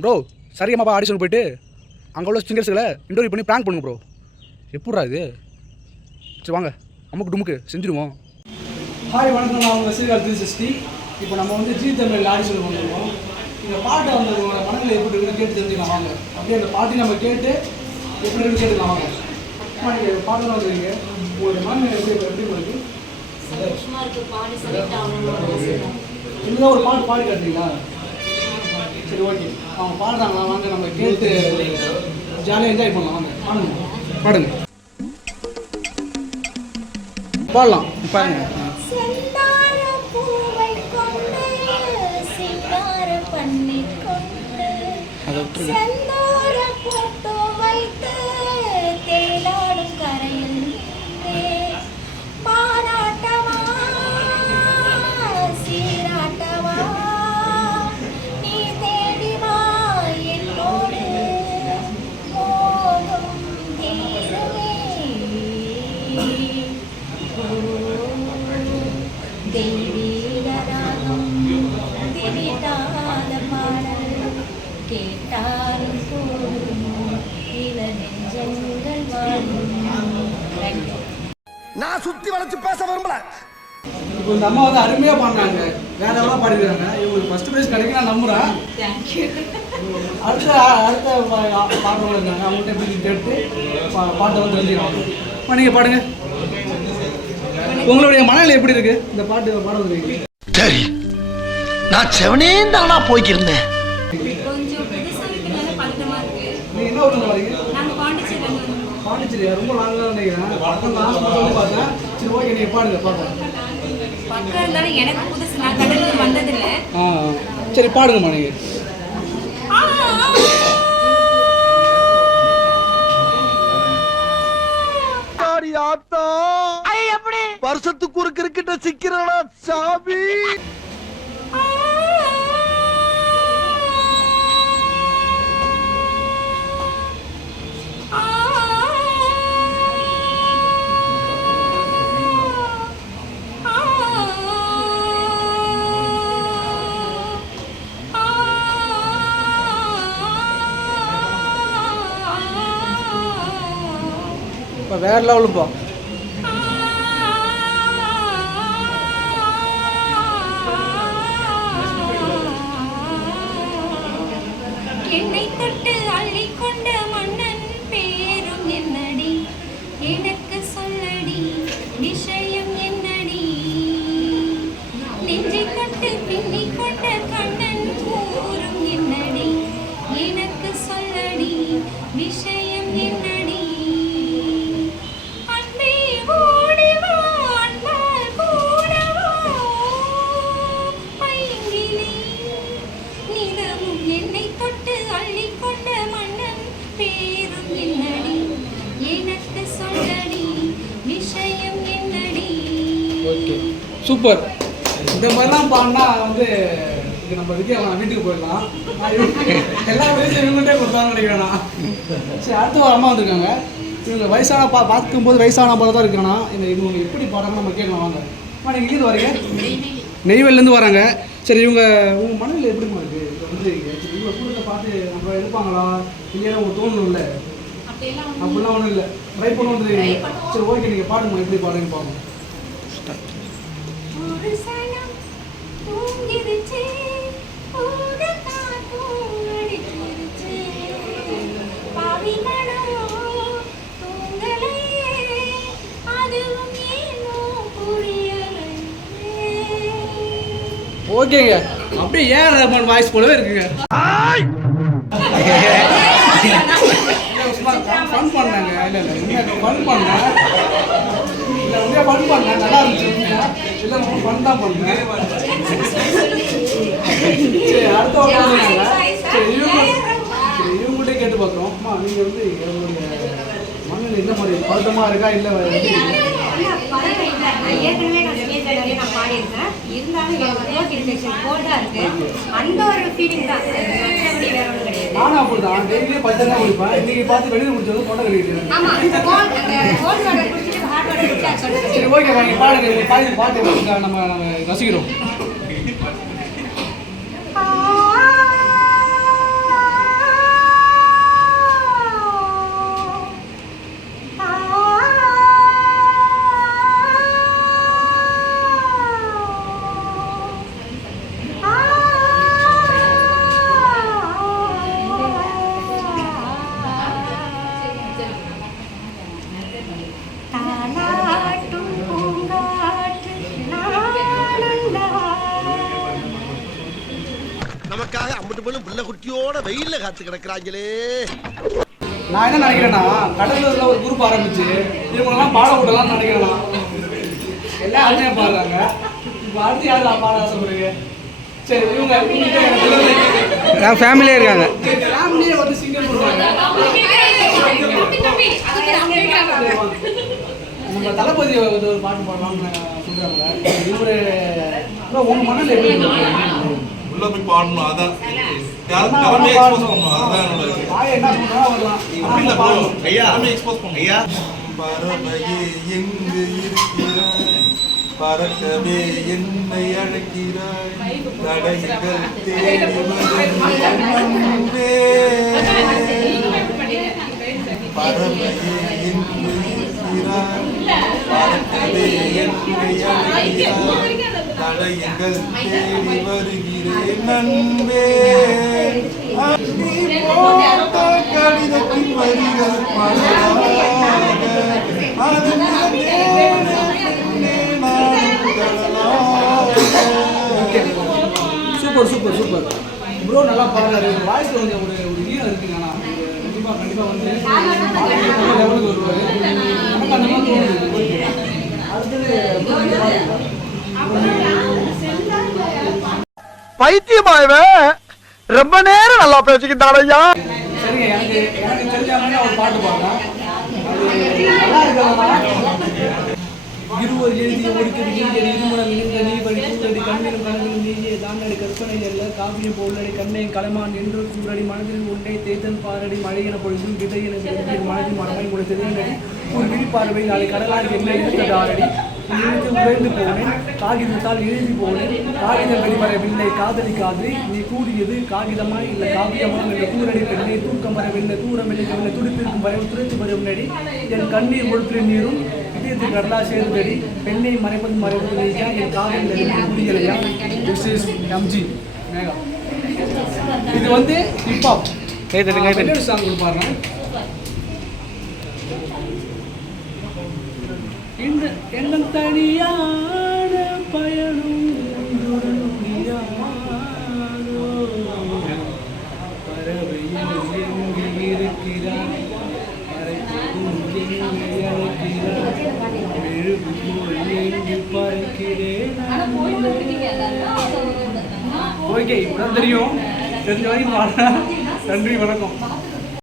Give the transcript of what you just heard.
Bro Saregamapa audition போயிட்டு அங்கே உள்ள சிங்கர்ஸுகளை இன்டர்வியூ பண்ணி ப்ராங்க் பண்ணுங்க ப்ரோ எப்பட்றா இது? சரி வாங்க. அம்முக்கு டுமுக்கு செஞ்சுருவோம். ஹாய் வணக்கம் நான் உங்கள் ஸ்ரீகால் த்ரீ சிக்ஸ்டி இப்போ நம்ம வந்து ஜி தமிழ் ஆடிஷன் பண்ணிருக்கோம் இந்த பாட்டை வந்து உங்களோட மனநிலை எப்படி இருக்குன்னு கேட்டு தெரிஞ்சுக்கலாம் வாங்க. அப்படியே அந்த பாட்டி நம்ம கேட்டு எப்படி இருக்குன்னு கேட்டுக்கலாம் வாங்க. அம்மா நீங்கள் பாட்டெல்லாம் வந்துருக்கீங்க. உங்களுடைய மனநிலை எப்படி எப்படி இருக்கு இன்னும் ஒரு பாட்டு பாடி காட்டுறீங்களா? சரி ஓகே அவங்க பாடுறாங்களா வாங்க நம்ம கேட்டு ஜாலியாக என்ஜாய் பண்ணலாம் வாங்க. பாடுங்க. பாடுங்க. பாடலாம். பாருங்க நான் சுத்தி வளைச்சு பேச விரும்பல. இப்போ இந்த அம்மா வந்து அருமையாக பாடினாங்க. வேற எவ்வளோ பாடிருக்காங்க? இவங்களுக்கு ஃபர்ஸ்ட் ப்ரைஸ் கிடைக்கும் நான் நம்புகிறேன் தேங்க்யூ அடுத்த அடுத்த பாடுறவங்க இருக்காங்க அவங்கள்ட்ட எப்படி கேட்டு பா- பாட்டை வந்து தெரிஞ்சுக்கலாம் நீங்கள் பாடுங்க. உங்களுடைய மனநிலை எப்படி இருக்கு? இந்த பாட்டு பாட சரி நான் செவனே தானா போய்க்கிருந்தேன். நீங்கள் என்ன பாண்டிச்சேரியா ரொம்ப லாங்காக நினைக்கிறேன். நான் பார்த்தேன் சரி ஓகே நீங்கள் பாடுங்க பார்ப்போம். பக்கம் இருந்தாலும் எனக்கு புதுசு நான் கடலுக்கு வந்ததில்ல. ஆ சரி பாடுங்கம்மா நீங்கள் வருஷத்துக்கு ஒரு கிரிக்கெட்ட சிக்கிறடா சாமி? இப்போ வேற போ. என்னை தொட்டு அள்ளிக்கொண்ட மன்னன் பேரும் என்னடி? எனக்கு சொல்லடி ஓகே. சூப்பர். இந்த மாதிரிலாம் பாடினா வந்து இது நம்ம வித்யா வீட்டுக்கு போயிடலாம். எல்லா வயசும் இவங்கள்ட்டே கொடுத்தான்னு நினைக்கிறேன் நான். சரி அடுத்த ஒரு அம்மா வந்திருக்காங்க. இவங்க வயசான பா பார்க்கும்போது வயசான போல தான் இருக்கானா இந்த இவங்க எப்படி பாடுறாங்க நம்ம கேட்கலாம் வாங்க. நீங்கள் இங்கேருந்து வரீங்க? நெய்வேலிலேருந்து வராங்க. சரி இவங்க உங்கள் மனநிலை எப்படிமா இருக்குது இப்போ வந்து இவங்க கூட பார்த்து நம்ம எடுப்பாங்களா? இல்லையா உங்களுக்கு தோணணும்ல அப்படியெல்லாம் அப்படிலாம் ஒன்றும் இல்லை. ட்ரை பண்ண வந்துருக்கீங்க சரி ஓகே நீங்கள் பாடுங்க எப்படி பாடுங்க பாருங்க. ஓகேங்க அப்படியே ஏஆர் ரஹ்மான் வாய்ஸ் போலவே இருக்குங்க ஃபன் பண்ணாங்க இல்லை இல்லை ஃபன் பண்ணேன் ஃபன் பண்ணேன் நல்லா இருந்துச்சு. இல்லை ரொம்ப ஃபன் தான் பண்ணேன் சரி அடுத்த ஒரு சரி இவங்க சரி இவங்ககிட்டே கேட்டு பார்க்குறோம் அம்மா நீங்கள் வந்து உங்களுடைய மண்ணில் எந்த மாதிரி? பதட்டமாக இருக்கா? இல்லை நிறைய நானும் அப்படிதான். டெய்லியும் பத்து தான் குடிப்பேன். இன்னைக்கு பார்த்து வெளியில் குடிச்சது தொண்டை கழிவு சரி ஓகே நீங்கள் பாடுங்க நீங்கள் பாடி பாட்டு நம்ம நம்ம ரசிக்கிறோம் பசியோட வெயில்ல காத்து கிடக்குறாங்களே. நான் என்ன நினைக்கிறேன்னா கடலூர்ல ஒரு குரூப் ஆரம்பிச்சு இவங்கெல்லாம் பாட விடலாம்னு நினைக்கிறேன் நான். எல்லாம் அண்ணே பாடுறாங்க? இப்போ அடுத்து யார் பாட ஆசைப்படுறீங்க சரி இவங்க நான் ஃபேமிலியாக இருக்காங்க. ஃபேமிலியே வந்து சிங்கர் பண்ணுவாங்க நம்ம தளபதி வந்து ஒரு பாட்டு பாடலாம்னு சொல்றாங்க இவரு உங்க மனதில் எப்படி? உள்ள போய் பாடணும் அதான். யாரும் எக்ஸ்போஸ் பண்ணணும் அதான் என்னோட. பாடணும். திறமையை எக்ஸ்போஸ் பண்ணணும் ஐயா. பறவையே எங்கு இருக்கிறாய்? பறக்கவே என்னை அழைக்கிறாய்? தடைகள் தேடி அன்பே. பறவையே எங்கு இருக்கிறாய்? பறக்கவே என்னை அழைக்கிறாய்? தடயங்கள் தேடி வருகிறேன் நண்பே கடிதத்தின் வரிகள் சூப்பர் சூப்பர் சூப்பர். ப்ரோ நல்லா பாடுறாரு. வாய்ஸ்ல வந்து ஒரு ஒரு ஈரம் இருக்குங்க ஆனா கண்டிப்பா கண்டிப்பா வந்து லெவலுக்கு வருவாரு. நமக்கு அந்த மாதிரி தோணுது அடுத்தது bro, ரொம்ப நேரம் நல்லா பேசிக்கிட்டான் ஐயா. இருவர் எழுதிய ஒடுக்கடி இருமணம் இணைந்த கூடடி கண்ணிலும் தாண்டடி கற்பனை அல்ல. காவியம் போலடி களமான் என்று கூறடி மனதில் உண்டை தேய்தன் பாரடி மழையென பொழுதும் விதையென விரும்பிய மனதில் மனமை முடித்தது ஒரு விழிப்பார்வை நாளை கடலால் என்ன இழுத்து உறைந்து போனேன் காகிதத்தால் எழுதி போனேன் காகிதம் வெளிவரவில்லை. காதலி காதலி நீ கூடியது காகிதமாய் இல்லை காவியமாம் என்ற கூரடி பெண்ணை தூக்கம் வரவில்லை. தூரம் விளைக்கவில்லை துடிப்பிருக்கும் வரை துரைத்து வரும் நடி என் கண்ணீர் முழுப்பில் நீரும் இதயத்தில் கடலா சேர்ந்தடி பெண்ணை மறைப்பது மறைப்பது நீயா என் காதல் முடியலையா திஸ் இஸ் எம்ஜி மேகா. இது வந்து ஹிப்ஹாப். சாங் கொடுப்பாருங்க இந்த எண்ணம் தனியான பயணம் ஓகே இப்பதான் தெரியும். தெரிஞ்ச வரைக்கும் நன்றி வணக்கம்.